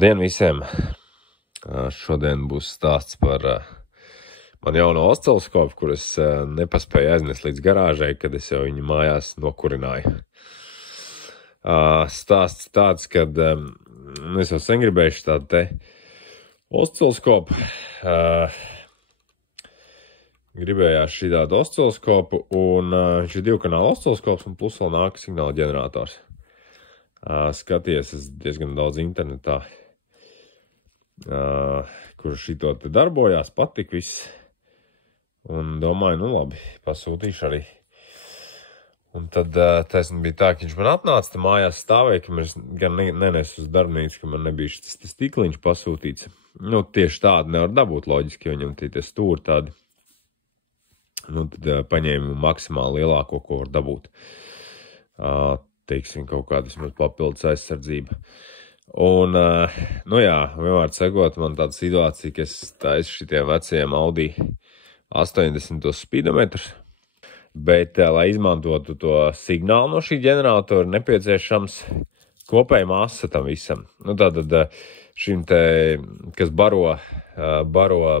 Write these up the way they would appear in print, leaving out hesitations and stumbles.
Labdien visiem! Šodien būs stāsts par man jauno osciloskopu, kur es nepaspēju aiznest līdz garāžai, kad es jau viņu mājās nokurināju. Stāsts tāds, kad es jau sen gribējuši tādu te osciloskopu. Gribējās šī tādu osciloskopu, un viņš ir 2-kanāla osciloskops, un plus vēl nāk signāla ģenerators. Skaties, es diezgan daudz internetā, kur šito te darbojās, patik viss. Un domāju, nu labi, pasūtīšu arī. Un tad taisnība bija tā, ka viņš man atnāca, te mājās stāvēja, ka mēs gan nenesu uz darbnīcu, ka man nebija šis stikliņš pasūtīts. Nu, tieši tādu nevar dabūt loģiski, jo viņam tie stūri tādi. Nu, tad paņēmu maksimāli lielāko, ko var dabūt. Teiksim, kaut kādas papildus aizsardzība. Un, nu jā, vienmēr sekot man tāda situācija, ka es taisu šitiem vecajiem Audi 80 speedometrus, bet, lai izmantotu to signālu no šī ģeneratora, nepieciešams kopēja masa tam visam. Nu, tātad šim te, kas baro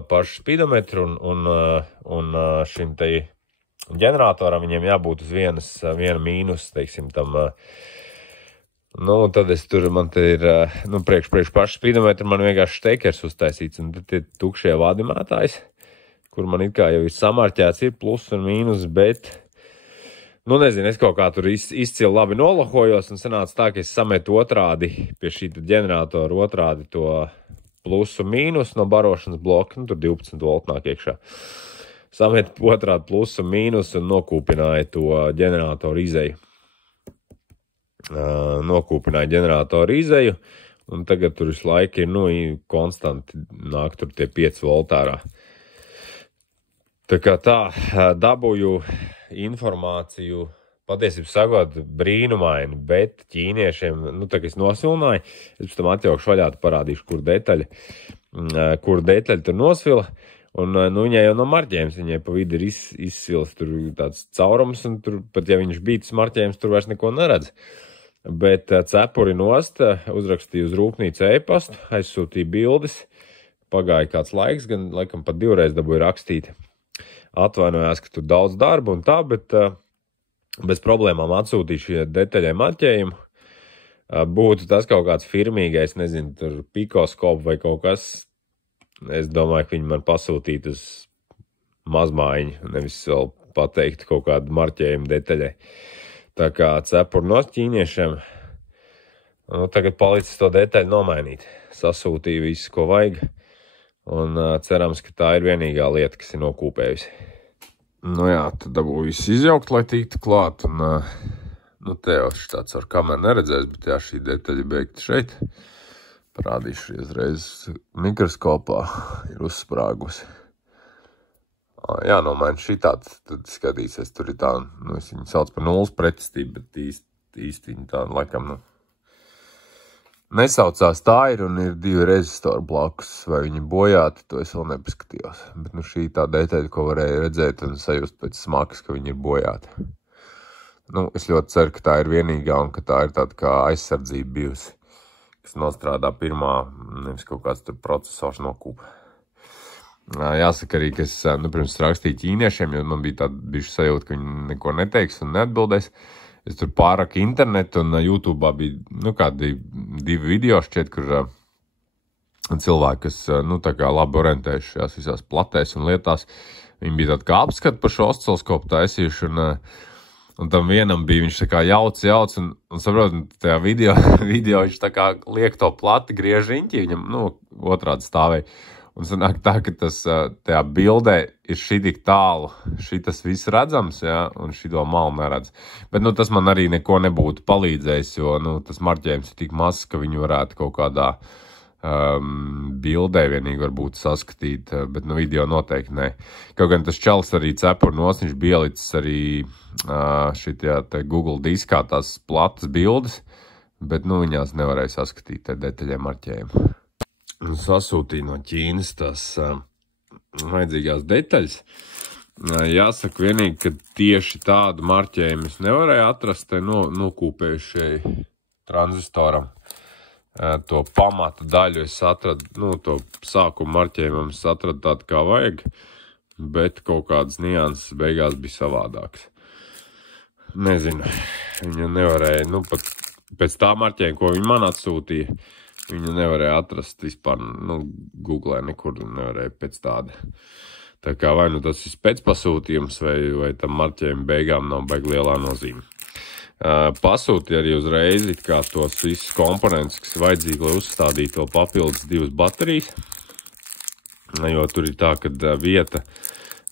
pašu speedometru un šim te ģeneratoram viņiem jābūt uz viena mīnus, teiksim, tam. Nu, tad man te ir, nu, priekš pašu speedometru man vienkārši šteikers uztaisīts, un tad tie tukšie vadimētājs, kur man it kā jau ir samarķēts, ir plus un mīnus, bet, nu, nezinu, es kaut kā tur izcili labi nolohojos, un sanāca tā, ka es sametu otrādi pie šī ģeneratora otrādi to plusu mīnus no barošanas bloka, nu, tur 12 volt nāk iekšā. Samet otrādi plusu mīnus un nokūpināja to ģeneratoru izeju. Nokūpināja ģeneratoru izeju, un tagad tur visu laiku ir, nu, konstanti nāk tur tie 5 volt ārā. Tā kā tā, dabūju informāciju, patiesībā sakot, brīnumaini, bet ķīniešiem, nu, tā kā es nosilināju, es pēc tam atjaukšu vaļā, parādīšu, kur detaļa tur nosvila. Un, nu, viņai jau no marķējums, viņai pa vidu ir izsils tur tāds caurums, un tur, pat ja viņš bija tas marķējums, tur vairs neko neredz. Bet cepuri nost, uzrakstīju uz rūpnīcu e-pastu, aizsūtīju bildes, pagāja kāds laiks, gan laikam pat 2 reizes dabūju rakstīt. Atvainojās, ka tur daudz darba un tā, bet bez problēmām atsūtīšu detaļai marķējumu. Būtu tas kaut kāds firmīgais, nezinu, tur pikoskopu vai kaut kas. Es domāju, ka viņi man pasūtītu uz mazmaiņu, nevis vēl pateikt kaut kādu marķējumu detaļai. Tā kā cepur no ķīniešiem, nu, tagad palicis to detaļu nomainīt. Sasūtīju visu, ko vajag, un cerams, ka tā ir vienīgā lieta, kas ir nokūpējusi. Nu jā, tad dabūju visu izjaukt, lai tiktu klāt, un, nu, te jau tāds ar kameru neredzēs, bet jā, šī detaļa beigta šeit. Parādīšu uzreiz mikroskopā, ir uzsprāgusi. Jā, nomaina šī tāds, tad skatīsies, tur ir tā, nu, es viņu sauc par nulles pretestību, bet īsti viņi tā, laikam, nu, nesaucās tā ir, un ir 2 rezistori blakus, vai viņi bojāti, to es vēl nepaskatījos. Bet, nu, šī tā detaļa, ko varēja redzēt un sajust pēc smakas, ka viņi ir bojāti. Nu, es ļoti ceru, ka tā ir vienīgā, un ka tā ir tāda kā aizsardzība bijusi, kas nostrādā pirmā, nevis kaut kāds tur procesors nokūpa. Jāsaka arī, ka es, nu, pirms rakstīju ķīniešiem, jo man bija tāda bijuši sajūta, ka viņi neko neteiks un neatbildēs. Es tur pārraku internetu, un YouTube'ā bija, nu, kādi 2 video šķiet, kur cilvēki, kas, nu, tā kā labi orientējuši šajās visās platēs un lietās, viņi bija tādi kā apskati par šo osciloskopu taisījuši, un tam vienam bija viņš tā kā jauc, un saprot, tajā video viņš tā kā liek to plati, griež riņķi, viņam, nu, otrādi stāvēja. Un sanāk tā, ka tas tajā bildē ir šitik tālu, šitas viss redzams, ja, un šito malu neredz. Bet, nu, tas man arī neko nebūtu palīdzējis, jo, nu, tas marķējums ir tik mazs, ka viņu varētu kaut kādā bildē vienīgi varbūt saskatīt, bet, nu, video noteikti ne. Kaut gan tas čals arī cepur nos, viņš bija ielicis arī šitajā te Google diskā tās platas bildes, bet, nu, viņās nevarēja saskatīt te detaļai marķējumu. Sasūtīju no Ķīnas tās vajadzīgās detaļas. Jāsaka vienīgi, ka tieši tādu marķējumu es nevarēju atrast te nokūpējušai tranzistoram. to pamata daļu es atradu, nu, to sākumu marķējumam es atradu tādu kā vajag, bet kaut kādas nianses beigās bija savādākas. Nezinu, viņa nevarēja, nu, pat pēc tā marķējuma, ko viņa man atsūtīja, viņa nevarēja atrast vispār, nu, Googlē nekur nevarēja pēc tāda. Tā kā vai nu tas ir pēcpasūtījums, vai tam marķējuma beigām nav baigi lielā nozīme. Pasūtīja arī uzreiz kā tos visus komponentus, kas vajadzīgi, lai uzstādītu vēl papildus 2 baterijas, jo tur ir tā, ka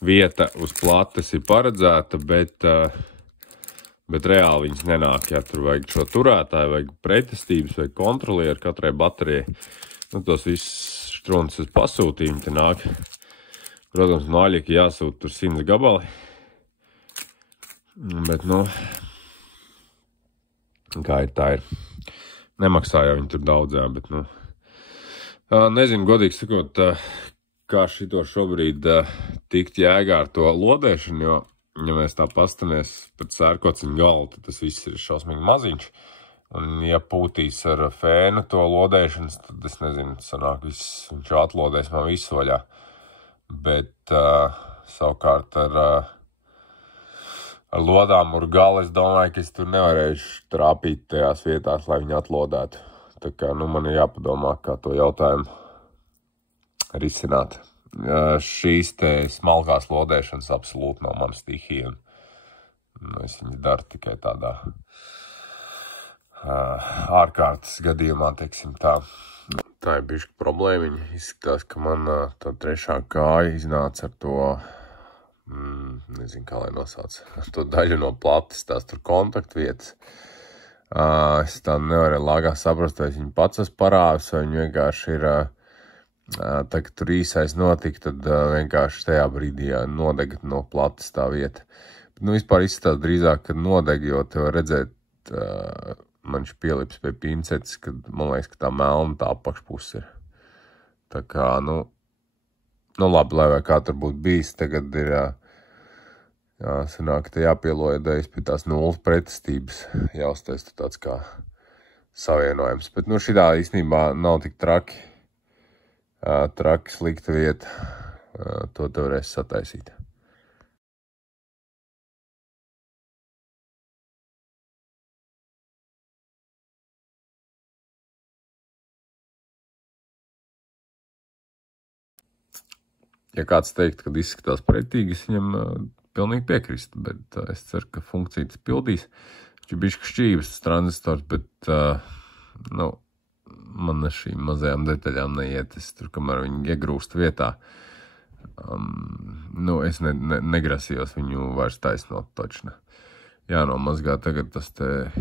vieta uz plates ir paredzēta, bet reāli viņas nenāk, ja tur vajag šo turētāju, vajag pretestības, vajag kontrolieru katrai baterijai. Nu, tos visus štrunus es pasūtīju, viņi te nāk. Protams, no aļika jāsūt tur 100 gabali, bet, nu, kā ir, tā ir. Nemaksā jau viņi tur daudz, jā, bet, nu, nezinu, godīgi sakot, kā šito šobrīd tikt jēgā ar to lodēšanu, jo, ja mēs tā pastamies pēc sērkociņa galu, tad tas viss ir šausmīgi maziņš, un ja pūtīs ar fēnu to lodēšanas, tad es nezinu, sanāk viss, viņš atlodēs man visu vaļā. Bet savukārt ar lodām ar galu es domāju, ka es tur nevarēšu trāpīt tajās vietās, lai viņi atlodētu. Tā kā, nu, man ir jāpadomā, kā to jautājumu risināt. Šīs te smalkās lodēšanas absolūti nav mana stihija. Nu, es viņas daru tikai tādā ārkārtas gadījumā, teiksim tā. Tā ir bišķi problēma. Viņa izskatās, ka man tā trešā kāja iznāca ar to, nezinu, kā lai nosauc, ar to daļu no plates, tās tur kontaktvietas. Es tā nevarēju lāgā saprast, vai viņa pats esmu parāvis, vai viņa vienkārši ir, tā, ka tur īsais notika, tad vienkārši tajā brīdī nodega no plates tā vieta. Bet, nu, vispār izskatās drīzāk, kad nodega, jo te var redzēt, man viņš pielips pie pincetes, kad man liekas, ka tā melna tā apakšpuse ir. Tā kā, nu labi, lai vai kā tur būtu bijis, tagad ir sanāk, te jāpielojadējas pie tās nulles pretestības, jāuztais tāds kā savienojums. Bet, nu, šitā īstenībā nav tik traki slikta vieta, to te varēs sataisīt. Ja kāds teikt, kad izskatās pretīgi, es viņam pilnīgi piekristu, bet es ceru, ka funkcija tas pildīs. Viņš ir bišķi šķības tas tranzistors, bet, nu, man ne šīm mazajām detaļām neiet. Es tur, kamēr viņi iegrūst vietā, nu, es negrasījos viņu vairs taisnot točne. Jānomazgā tagad tas te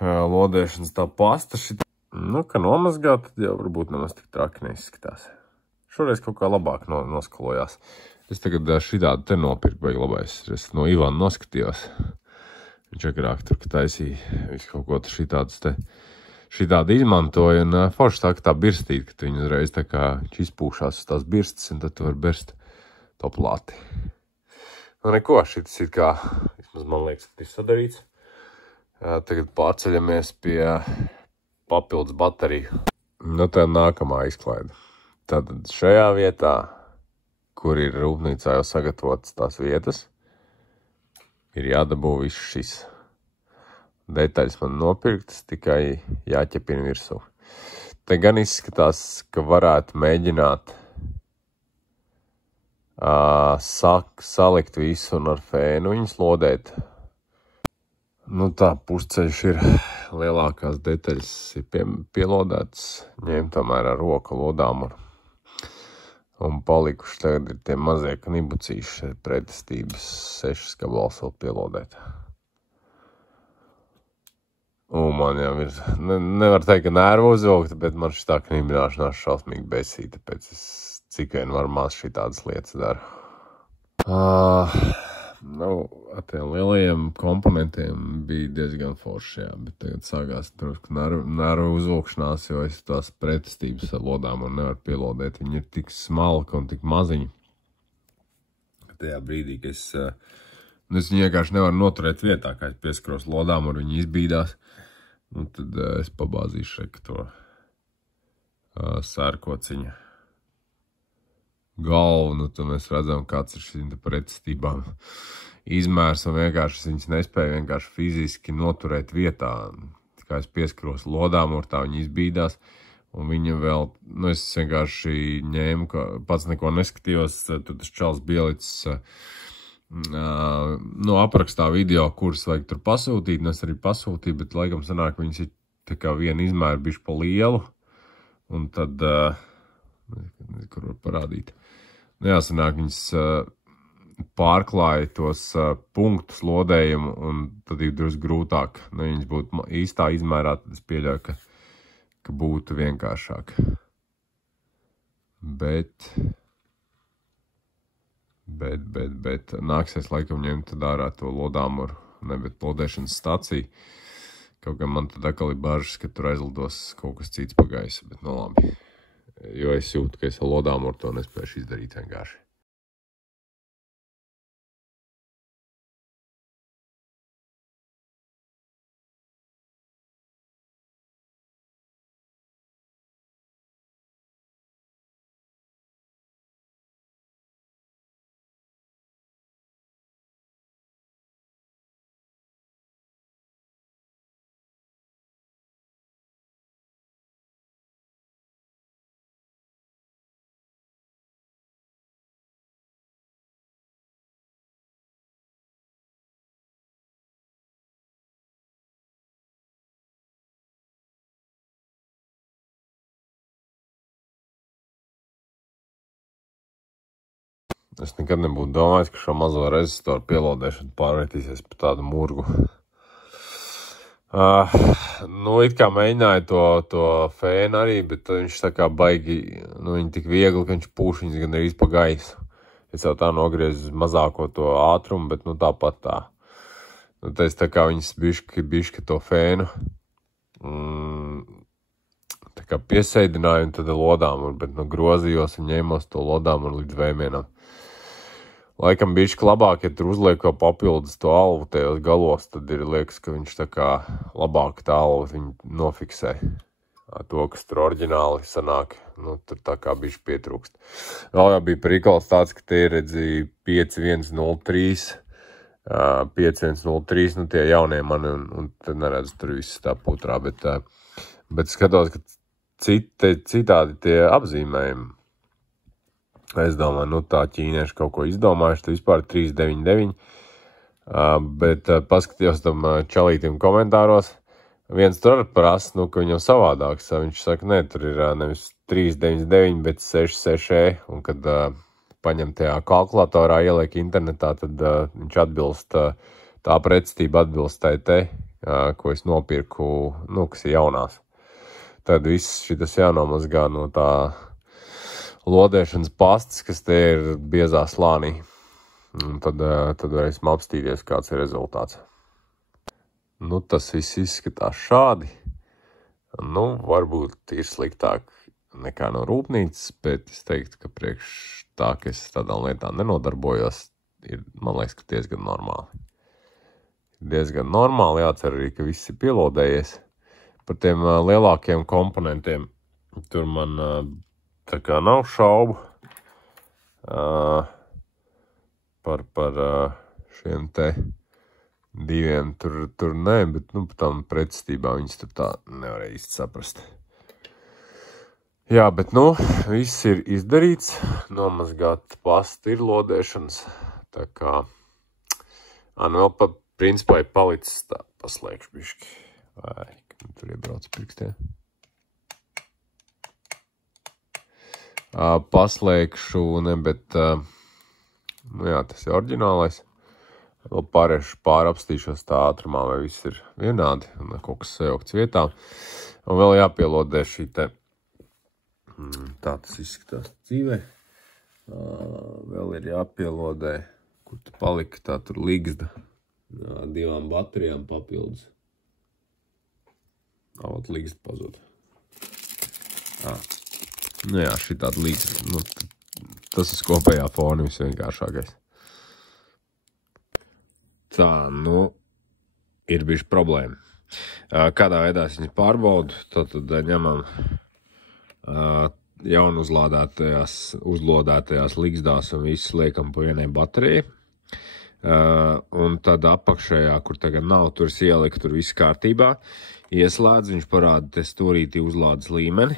lodēšanas tā pasta šitā. Nu, ka nomazgā, tad jau varbūt nemaz tik traki neizskatās. Šoreiz kaut kā labāk noskalojās. Es tagad šitādu te nopirku, vai labais. Es no Ivana noskatījos. Viņš agrāk tur, ka taisīja visu kaut ko šitādu izmantoja. Un forši tā, ka tā birstīt, ka tu viņu uzreiz tā kā viņš izpūšās uz tās birstas, un tad tu var birst to plāti. Nu neko, šitas ir kā, vismaz man liekas, ka ir sadarīts. Tagad pārceļamies pie papildus bateriju. Nu, tā nākamā izklaide. Tātad šajā vietā, kur ir rūpnīcā jau sagatavotas tās vietas, ir jādabū viss šis. Detaļas man nopirktas, tikai jāķepina virsū. Te gan izskatās, ka varētu mēģināt salikt visu un ar fēnu viņus lodēt. Nu tā, pusceļš ir lielākās detaļas ir pielodētas, ņemt tomēr ar roku lodām un palikuši tagad ir tie mazie knibucīši pretestības 6 gabals vēl pielodēt. Un man jau ir, nevar teikt, ka nervu uzvilkta, bet man šitā knibināšanās šausmīgi besīta, tāpēc es cik vien var maz šitādas lietas daru. Nu, ar tiem lielajiem komponentiem bija diezgan forši, jā, bet tagad sākās drusku nervu uzvilkšanās, jo es tās pretestības ar lodām un nevaru pielodēt. Viņi ir tik smalki un tik maziņi. Tajā brīdī, ka es viņu vienkārši nevaru noturēt vietā, kā es pieskaros lodām un viņi izbīdās. Un tad es pabāzīšu šeit to sērkociņu galvu, nu tad mēs redzam, kāds ir šīm pretestībām izmērs, un vienkārši viņas nespēja vienkārši fiziski noturēt vietā. Kā es pieskaros lodām, un tā viņi izbīdās, un viņa vēl, nu es vienkārši ņēmu, ka pats neko neskatījos, tad tas čals Bielicis aprakstā video, kuras vajag tur pasūtīt, un es arī pasūtīju, bet laikam sanāk, viņas ir tā kā viena izmēra bišķi pa lielu, un tad, kur var parādīt, nu jāsanāk, viņas pārklāja tos punktus lodējumu, un tad ir drusku grūtāk. Nu, ja viņas būtu īstā izmērā, tad es pieļauju, ka būtu vienkāršāk. Bet nāksies laikam ņemt tad ārā to lodāmuru, bet lodēšanas staciju. Kaut gan man tad atkal ir bažas, ka tur aizlidos kaut kas cits pa gaisu, bet nu labi. Jo es jūtu, ka es ar lodāmuru to nespēšu izdarīt vienkārši. Es nekad nebūtu domājis, ka šo mazo rezistoru pielodēšanu pārvērtīsies par tādu murgu. Nu, it kā mēģināja to fēnu arī, bet viņš tā kā baigi, nu, viņi tik viegli, ka viņš pūš viņas gan arī pa gaisu. Es jau tā nogriezu mazāko to ātrumu, bet, nu, tāpat tā. Nu, tā es tā kā viņas bišķi to fēnu tā kā pieseidināju un tad lodām, bet, nu, grozījos un ņēmos to lodām un līdz vēmienam. Laikam bišķi labāk, ja tur uzliek vēl papildus to alvu tajos galos, tad ir liekas, ka viņš tā kā labāk tā alvu viņu nofiksē. To, kas tur oriģināli sanāk, nu, tur tā kā bišķi pietrūkst. Vēl jau bija prikals tāds, ka te ir redzīja 5103, 5103, nu tie jaunie mani, un tad neredz tur viss tā putrā, bet skatos, ka citādi tie apzīmējumi. Es domāju, nu tā ķīnieši kaut ko izdomājuši, tad vispār 399, bet paskatījos tam čalītim komentāros, viens tur prasa, nu, ka viņam savādāks, viņš saka, ne, tur ir nevis 399, bet 66, un kad paņem tajā kalkulatorā, ieliek internetā, tad viņš atbilst, tā pretstība atbilst tai ko es nopirku, nu, kas ir jaunās. Tad viss šitas jānomazgā no tā lodēšanas pastas, kas te ir biezā slānī. Un tad varēsim apstīties, kāds ir rezultāts. Nu, tas viss izskatās šādi. Nu, varbūt ir sliktāk nekā no rūpnīcas, bet es teiktu, ka priekš tā, ka es tādām lietām nenodarbojos, ir, man liekas, ka diezgan normāli. Diezgan normāli, jācer arī, ka viss ir pielodējies. Par tiem lielākiem komponentiem tur man tā kā nav šaubu par šiem te diviem tur nē, bet, nu, par tām pretestībām viņas tur tā nevarēja īsti saprast. Jā, bet, nu, viss ir izdarīts, nomazgāt pastu ir lodēšanas, tā kā, nu, vēl principā ir palicis tā, paslēgšu bišķi, vai, tur iebrauc pirkstiem. Paslēgšu, ne, bet, nu jā, tas ir oriģinālais. Vēl pārapstīšos tā ātrumā, vai viss ir vienādi, un kaut kas sajaukts vietā. Un vēl jāpielodē šī te, tā tas izskatās dzīvē. Vēl ir jāpielodē, kur tu palika, tā tur ligzda, 2 baterijām papildus. Ot, ligzda pazūd. Nu jā, šī tāda līdz, nu, tas ir kopējā fona visvienkāršākais. Tā, nu, ir bijuši problēma. Kādā veidā es viņus pārbaudu, tad ņemam jaunu uzlādētajās ligzdās un visus liekam pa vienai baterijai. Un tad apakšējā, kur tagad nav, tur es ieliku, tur viss kārtībā. Ieslēdz, viņš parāda te stūrītī uzlādes līmeni.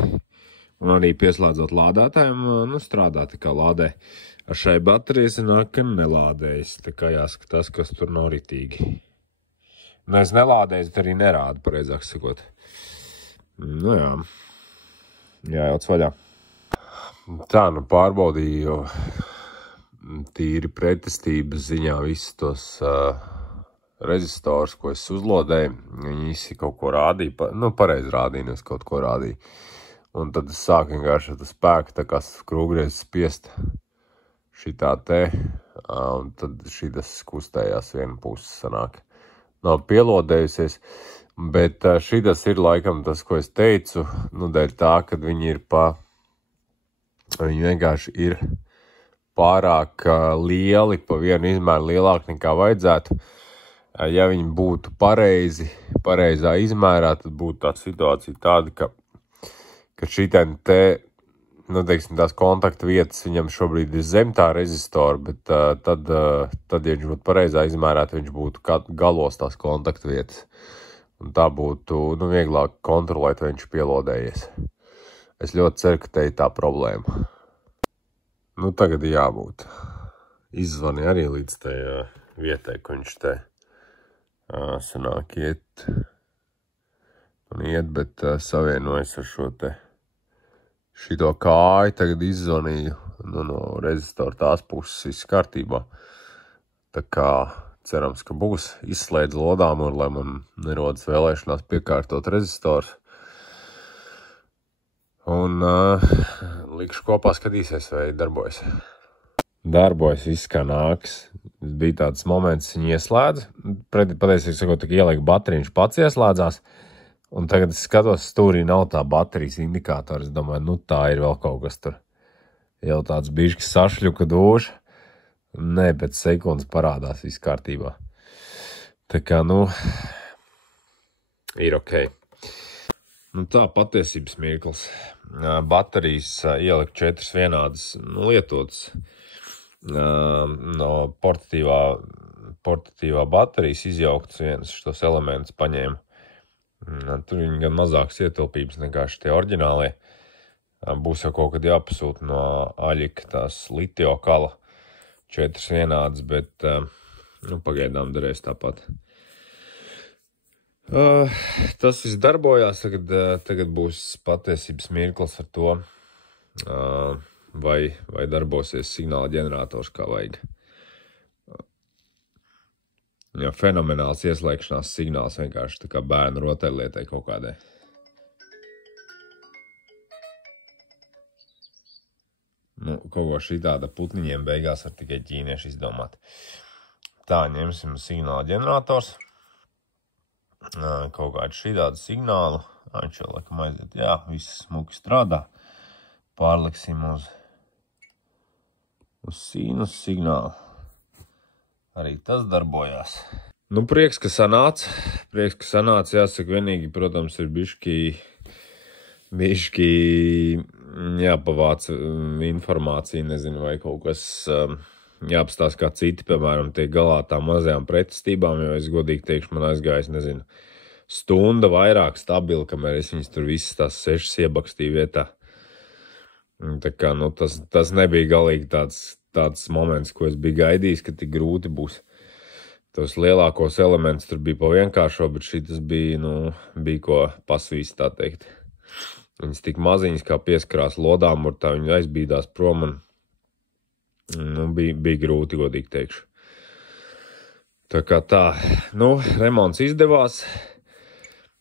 Un arī pieslēdzot lādētājiem, strādā tā kā lādē. Ar šai baterijas nāk, ka nelādējas. Tā kā jāskatās, kas tur nav ritīgi. Es nelādēju, bet arī nerādu, pareizāk sakot. Jā. Jājauc vaļā. Tā, pārbaudīju tīri pretestības ziņā visus tos rezistors, ko es uzlodēju. Viņi visi kaut ko rādīja, pareizi rādīja, nevis kaut ko rādīja. Un tad es sāku vienkārši ar spēku, tā kā skrūvgriezis spiest šitā te, un tad šitas kustējās viena puse sanāk. Nav pielodējusies, bet šitas ir laikam tas, ko es teicu, dēļ tā, kad viņi vienkārši ir pārāk lieli, pa vienu izmēru lielāk nekā vajadzētu. Ja viņi būtu pareizā izmērā, tad būtu tā situācija tāda, ka šitien te, tās kontaktu vietas viņam šobrīd ir zem tā rezistora, bet tad, ja viņš būtu pareizā izmērāt, viņš būtu galos tās kontaktu vietas. Un tā būtu, vieglāk kontrolēt, vai viņš pielodējies. Es ļoti ceru, ka te ir tā problēma. Tagad ir jābūt. Izzvani arī līdz tai vietai, ko viņš te sanāk iet, bet savienojas ar šito kāju, tagad izzvanīju no rezistora tās puses viss kārtībā. Tā kā cerams, ka būs izslēdz lodām, un lai man nerodas vēlēšanās piekārtot rezistors. Un likšu kopā, skatīsies, vai darbojas. Darbojas, viss kā nāks. Bija tāds moments, viņi ieslēdz. Patiesībā sakot, ka ieliek bateriju, viņš pats ieslēdzās. Un tagad es skatos, stūrī nav tā baterijas indikātora. Es domāju, tā ir vēl kaut kas tur. Jau tāds bišķis sašļuka dūša. Nē, pēc sekundes parādās viss kārtībā. Tā kā, ir ok. Tā patiesības mirklis. Baterijas ieliku 4 vienādas lietotas. No portatīvā baterijas izjauktas vienas šitos elementus paņēma. Tur viņi gan mazāks ietilpības nekā šitie oriģinālie. Būs jau kaut kad jāpasūta no Aļika tās litio kala 4 vienādas, bet pagaidām darēs tāpat. Tas viss darbojās, tagad būs patiesības mirklis ar to, vai darbosies signāla ģenerators kā vajag. Ja fenomenāls ieslēgšanās signāls vienkārši tā kā bērnu rotaļlietai kaut kādai. Kaut ko šitāda putniņiem beigās var tikai ķīnieši izdomāt. Tā, ņemsim signāla ģenerators. Kaut kādu šitādu signālu. Viņš jau laikam aiziet. Jā, viss smuki strādā. Pārliksim uz sīnus signālu. Arī tas darbojās. Prieks, ka sanāca. Jāsaka, vienīgi, protams, ir bišķi jāpavāc informācija, nezinu, vai kaut kas jāapstāst kā citi, piemēram, tiek galā tām mazajām pretestībām, jo es godīgi teikšu, man aizgājis, nezinu, stunda vairāk stabili, kamēr es viņas tur visas tās 6 iebakstīju vietā. Tā kā, tas nebija galīgi tāds moments, ko es biju gaidījis, ka tik grūti būs. Tos lielākos elementus tur bija pa vienkāršo, bet šitas bija ko pasvīst, tā teikt. Viņas tik maziņas, kā pieskarās lodām, un tā viņi aizbīdās prom, un bija grūti, godīgi teikšu. Tā kā tā, remonts izdevās.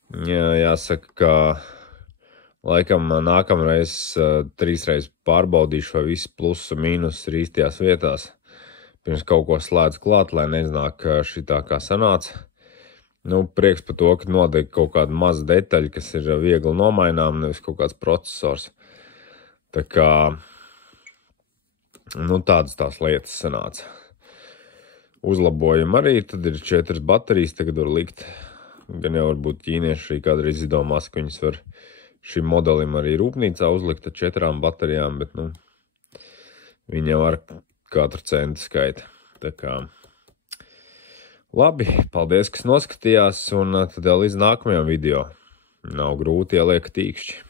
Jāsaka, ka laikam nākamreiz 3 reizes pārbaudīšu, vai viss pluss un mīnus ir īstajās vietās. Pirms kaut ko slēdz klāt, lai neznāk šitā kā sanāca. Prieks par to, ka notiek kaut kāda maza detaļa, kas ir viegli nomainām, nevis kaut kāds procesors. Tā kā, tādas tās lietas sanāca. Uzlabojumi arī, tad ir 4 baterijas, tagad var likt gan jau varbūt ķīnieši arī kādreiz izdomās, ka viņas var šim modelim arī rūpnīcā uzlikt ar 4 baterijām, bet, nu, viņi jau ar katru centu skaita. Tā kā labi, paldies, kas noskatījās, un tad vēl līdz nākamajam video. Nav grūti ieliek tīkšķi.